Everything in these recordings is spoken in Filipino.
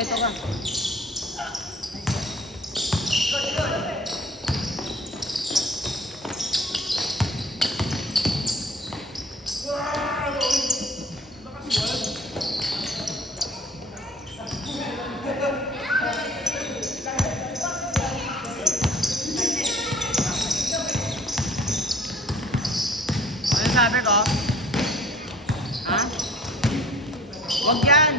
kumpleto ka. Ano sabi ko? Ha? Huwag yan!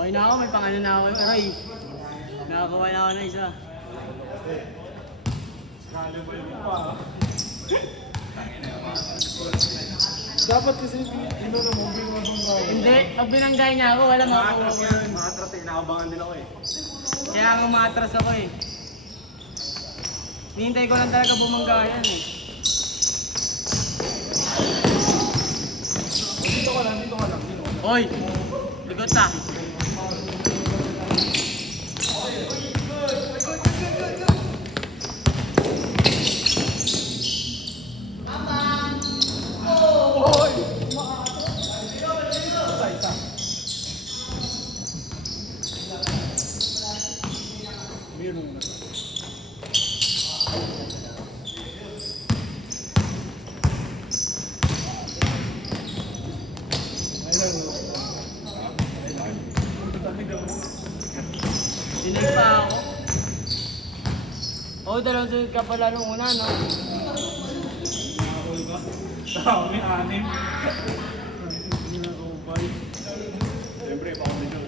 Okay na ako, may pangano na ako. Aray! Nakakuha na ako na isa. Dapat kasi ino na mo binabanggayan. Hindi, pag binanggay niya ako, wala makakuha ko. Makatras eh, nakabangan din ako eh. Kaya nga umatras ako eh. Hinihintay ko lang talaga bumanggayan eh. Dito ka lang, dito ka lang. Hoy! Ligot na! Dinig pa ako. Oo, dalawang sunod ka pala nung una, no? Dami, anim. Siyempre, baka medyo.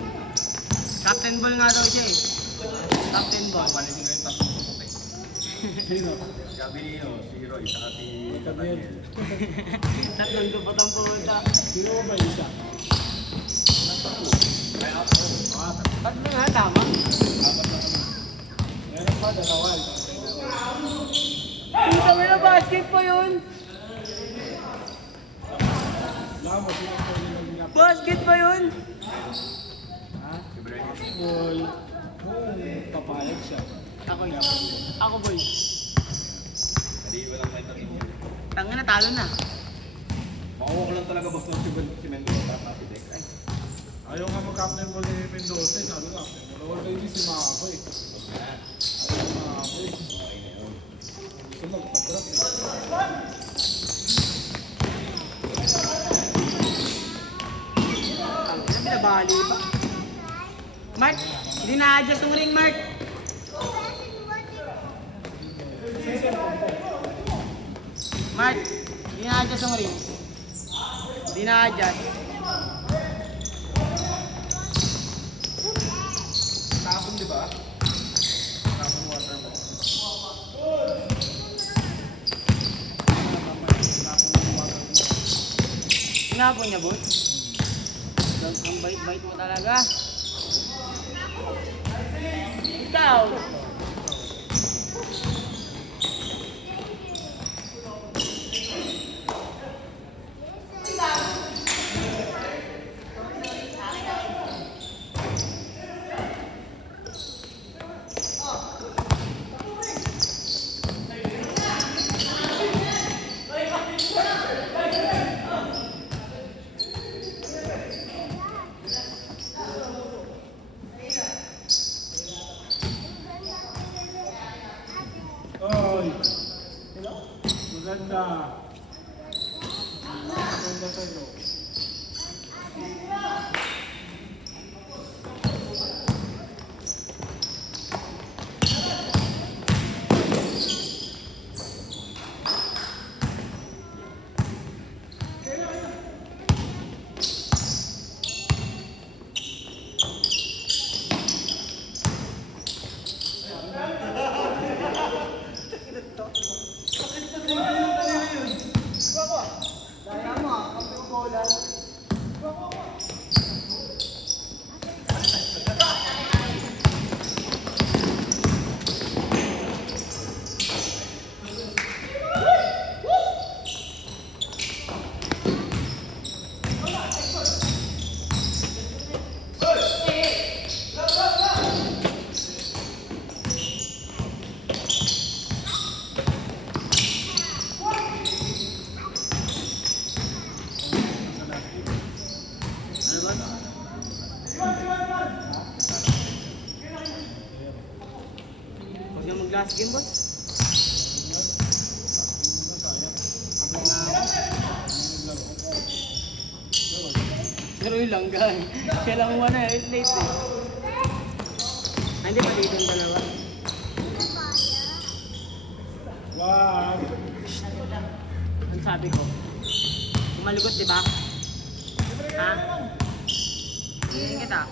Captain Ball nga daw siya eh. Captain Ball. Palitin ko yung tatlong puputi. Sino? Gabi niyo, si Roy, saka si Daniel. Tatlong dupot ang pumunta. Sino ba isa? Tatlo nga, tama. Meron pa, dalawa. Puta mo na, basket pa yun. Lamo, sino po yung ginagawa? Basket pa yun. Ha? Ball. Papayag siya. Ako yun. Ako boy. Hindi ko lang may tarin. Tanga na, talo na. Makuha ko lang talaga basta si Mendoza at si Dek. Ay. Ayaw nga mag-captain ball ni Mendoza. Sabi nga, wala kayo si Mako eh. Ayaw si Mako eh. Gusto magpatrap eh. Tanga na, pinabali pa. Mark, hindi na-adjust yung ring, Mark. Mark, hindi na-adjust yung ring. Hindi na-adjust. Tapon di ba? Tapon water mo. Sinapon niya, boss. Ang bait-bait mo talaga. Ikaw. Oy! Maganda. Maganda sa'yo. game, boss. Pero yung langgan. Siya lang muna eh. Late eh. Hindi pa dito yung dalawa. Wag. Ang sabi ko. Kumaligot, di ba? Ha? Hingin kita.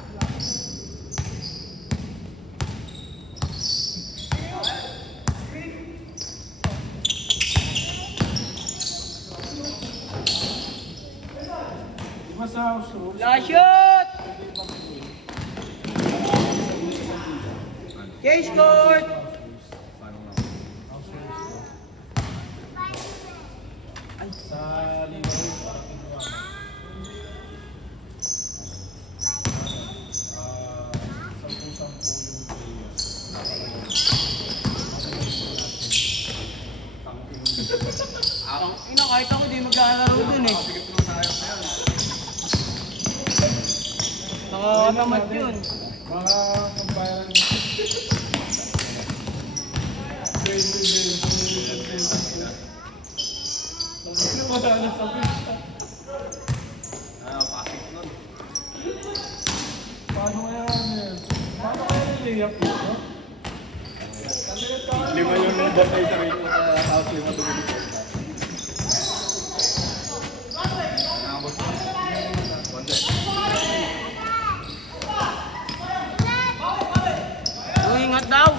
Di ba sa house rules? Last shot! Case court! Sa libre, parang ginawa. Sampu-sampu yung players. Ina, kahit ako di maglalaro dun eh. Nakakatamad yun. Mga kampayan. Wala na sa pista. Paano kaya yan? Paano kaya niliyap yun? No? Lima yung number na isa rin sa house, lima tumulong. Nakabot mo. Wanda. Ingat daw!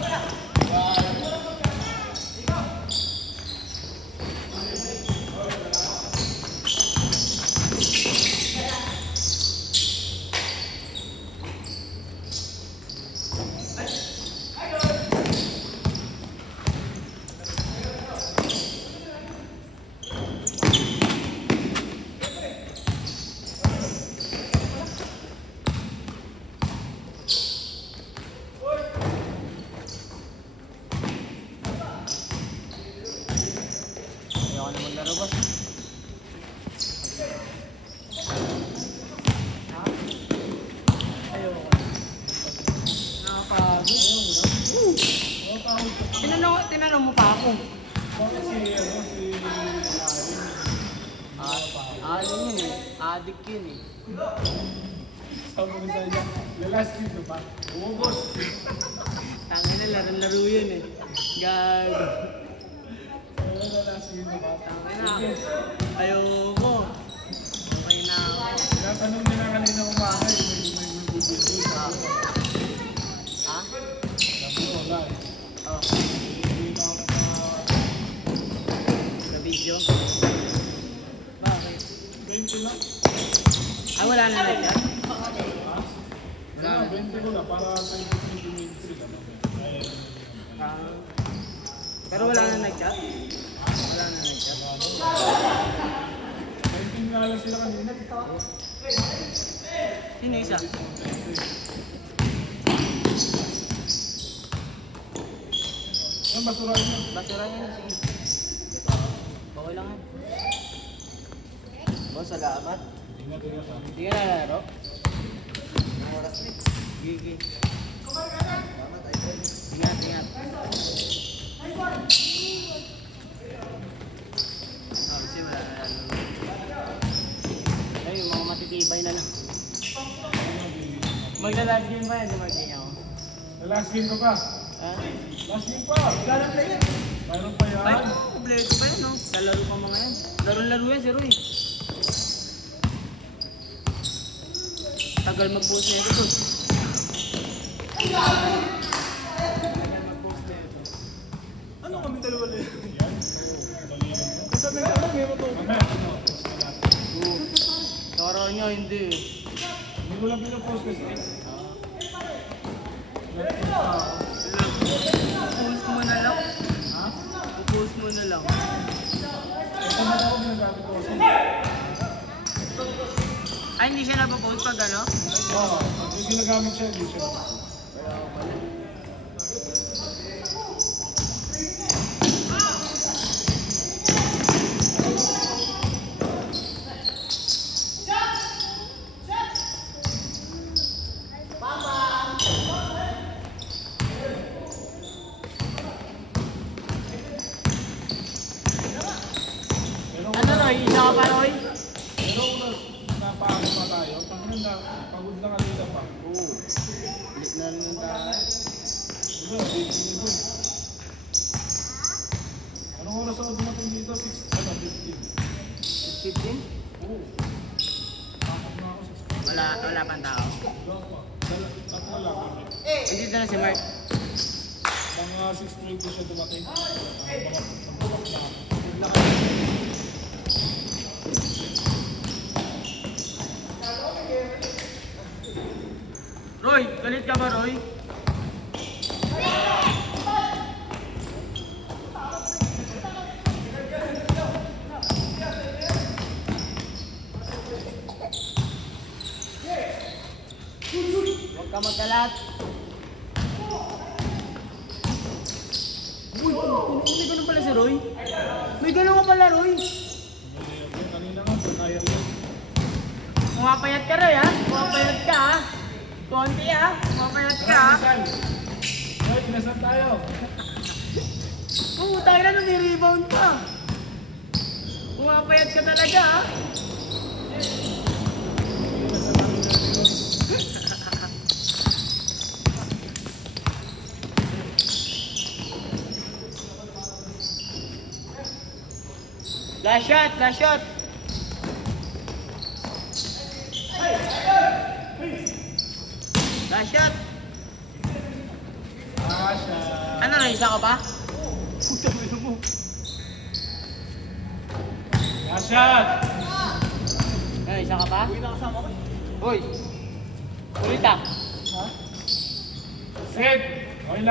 Ayaw ka naman laro, boss. Ayaw ko. Nakapagod. Tinanong mo pa ako. Bakit si Ano yun eh. Addict yun eh. sabi ko sa inyo, last week na ba? Umubos. Tangin na laro yun eh. Gago. Last week na ba? Tangin na. Ayoko. Okay na ako. Tinatanong nila kanina umaga, may bubulbul sa ako. Ha? Sabi ko, wala eh. Oh. Hindi na ako Sa video. Bakit? 20 lang. Ay, wala na na siya? Wala, 20 ko na para sa 2023 lang. Pero wala na nag-chat? Wala na nag-chat? 19 nga lang sila kanina. Sino isa? Yan, basura niya. Basura yan. Sige. Okay lang yan. Boss, salamat. Ingat, ingat ha. Hindi ka nalalaro? Gigi. Ingat, ingat. Kasi wala nalalaro. Ay, yung mga matitibay na lang. Magla-last game pa yan, dumaging ako. Last game ka pa. Ha? Last game pa. Gano'n pa yan. Mayroon pa yan. Ay, kompleto pa yan, no? Lalaro pa mga yan. Laro-laro yan, si Roy. Tagal mag-post na ito, boss. Ano kami dalawa lang? Yan. Dali lang yan. Kasi nagtanong meron to. Mamaya, Tara niya, hindi. hindi ko lang pinapost kasi. Post mo na lang. Ha? Post mo na lang. Ito na ako ginagamit ko kasi. Ay, hindi siya napapost pag ano? Oo, yung ginagamit siya, hindi siya. Roy, isa ka pa, Roy. Pero oras napaano pa tayo, pag na, pagod na kanina pa. Oo. Ulit na rin ang tayo. Diba, dito. Anong oras ako dumating dito? 15. 15? Oo. Takot na ako 6. Wala pang tao. Wala pa. Tatlo lang kami. Andito na si Mark. Mga 6:20 siya dumating. Roy, galit ka ba, Roy? Huwag ka magkalat. Uy, may ganun pala si Roy. May ganun ka pala, Roy. Kanina nga, kaya rin. Pumapayat ka, Roy, ha? Pumapayat ka, ha? Konti, ha? Pumapayat ka, ha? Hoy, nasan tayo? Oo, tayo na nag-rebound ka. Pumapayat ka talaga, ha? Nasan kami natin? Last shot, last shot. Last shot. Asha. Ano na, isa ka pa? Puta mo. Asha. Ano, isa ka pa? Uy, nakasama ko. Uy. Ulit ah. Set.